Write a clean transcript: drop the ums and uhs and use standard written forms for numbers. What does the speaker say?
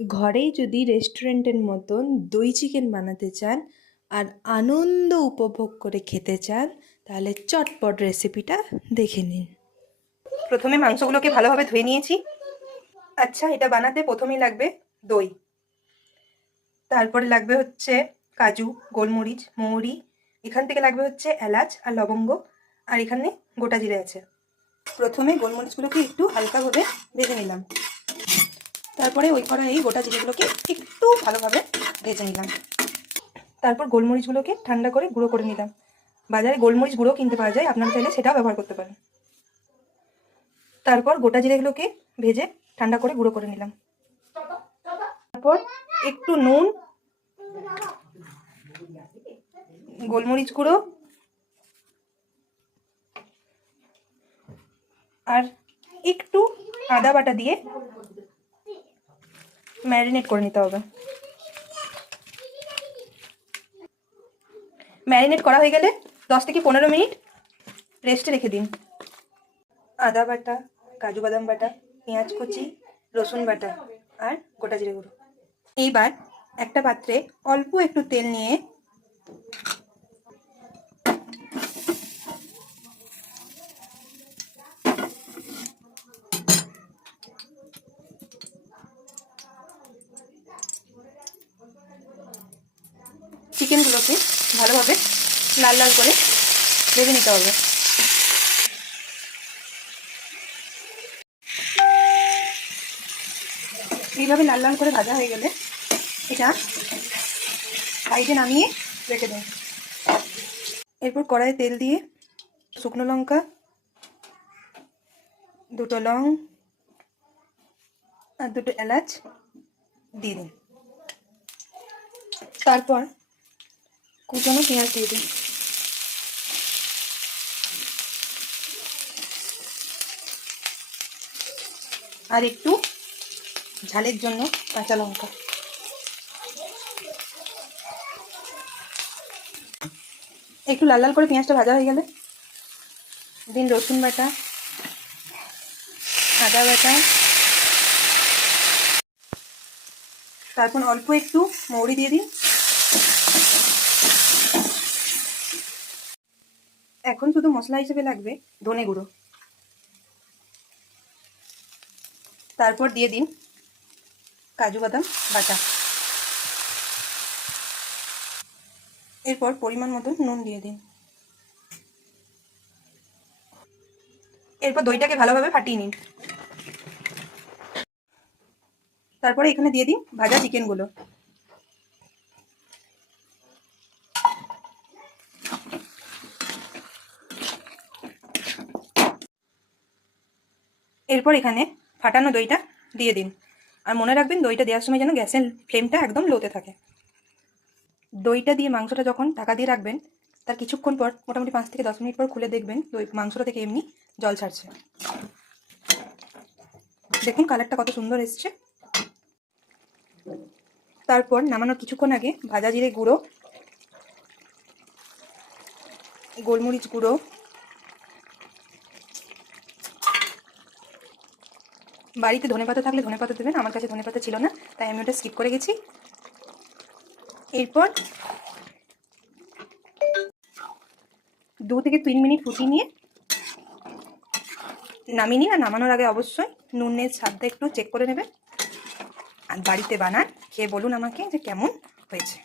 ঘরেই যদি রেস্টুরেন্টের মতন দই চিকেন বানাতে চান আর আনন্দ উপভোগ করে খেতে চান তাহলে চটপট রেসিপিটা দেখে নিন। প্রথমে মাংসগুলোকে ভালোভাবে ধুয়ে নিয়েছি। আচ্ছা, এটা বানাতে প্রথমেই লাগবে দই, তারপরে লাগবে হচ্ছে কাজু, গোলমরিচ, মৌরি, এখান থেকে লাগবে হচ্ছে এলাচ আর লবঙ্গ, আর এখানে গোটা জিরে আছে। প্রথমে গোলমরিচগুলোকে একটু হালকাভাবে ভেজে নিলাম, তারপরে ওই কড়াই গোটা জিরেগুলোকে একটু ভালোভাবে ভেজে নিলাম। তারপর গোলমরিচগুলোকে ঠান্ডা করে গুঁড়ো করে নিলাম। বাজারে গোলমরিচ গুঁড়ো কিনতে পাওয়া যায়, আপনারা চাইলে সেটাও ব্যবহার করতে পারেন। তারপর গোটা জিরেগুলোকে ভেজে ঠান্ডা করে গুঁড়ো করে নিলাম। তারপর একটু নুন, গোলমরিচ গুঁড়ো আর একটু আদা বাটা দিয়ে ম্যারিনেট করে নিতে হবে। ম্যারিনেট করা হয়ে গেলে 10 থেকে 15 মিনিট রেস্টে রেখে দিন। আদা বাটা, কাজু বাদাম বাটা, পেঁয়াজ কুচি, রসুন বাটা আর গোটা জিরে গুঁড়ো। এইবার একটা পাত্রে অল্প একটু তেল নিয়ে চিকেনগুলোকে ভালোভাবে লাল লাল করে ভেজে নিতে হবে। এইভাবে লাল লাল করে ভাজা হয়ে গেলে এটা সাইডে নামিয়ে রেখে দেন। এরপর কড়াইয়ে তেল দিয়ে শুকনো লঙ্কা, দুটো লং আর দুটো এলাচ দিয়ে দিন। তারপর কুচনো পেঁয়াজ দিয়ে দিন। আর একটু ঝালের জন্য কাঁচা লঙ্কা। একটু লাল লাল করে পেঁয়াজটা ভাজা হয়ে গেলে দিন রসুন বাটা, আদা বাটা, তারপর অল্প একটু মৌরি দিয়ে দিন। এখন শুধু মশলা হিসেবে লাগবে ধনে গুঁড়ো। তারপর দিয়ে দিন কাজু বাদাম বাটা। এরপর পরিমাণ মতো নুন দিয়ে দিন। এরপর দইটাকে ভালোভাবে ফাটিয়ে নিন। তারপরে এখানে দিয়ে দিন ভাজা চিকেনগুলো। এরপর এখানে ফাটানো দইটা দিয়ে দিন। আর মনে রাখবেন দইটা দেওয়ার সময় যেন গ্যাসের ফ্লেমটা একদম লোতে থাকে। দইটা দিয়ে মাংসটা যখন ঢাকা দিয়ে রাখবেন তার কিছুক্ষণ পর, মোটামুটি 5 থেকে 10 মিনিট পর খুলে দেখবেন দই মাংসটা থেকে এমনি জল ছাড়ছে। দেখুন কালারটা কত সুন্দর এসছে। তারপর নামানোর কিছুক্ষণ আগে ভাজা জিরে গুঁড়ো, গোলমরিচ গুঁড়ো, বাড়িতে ধনেপাতা থাকলে ধনেপাতা দেবেন, আমার কাছে ধনেপাতা ছিল না তাই আমি ওটা স্কিপ করে গেছি। এরপর 2 থেকে 3 মিনিট ফুটিয়ে নিয়ে নামিয়ে নিন। আর নামানোর আগে অবশ্যই নুনের স্বাদটা একটু চেক করে নেবেন। আর বাড়িতে বানান, খেয়ে বলুন আমাকে যে কেমন হয়েছে।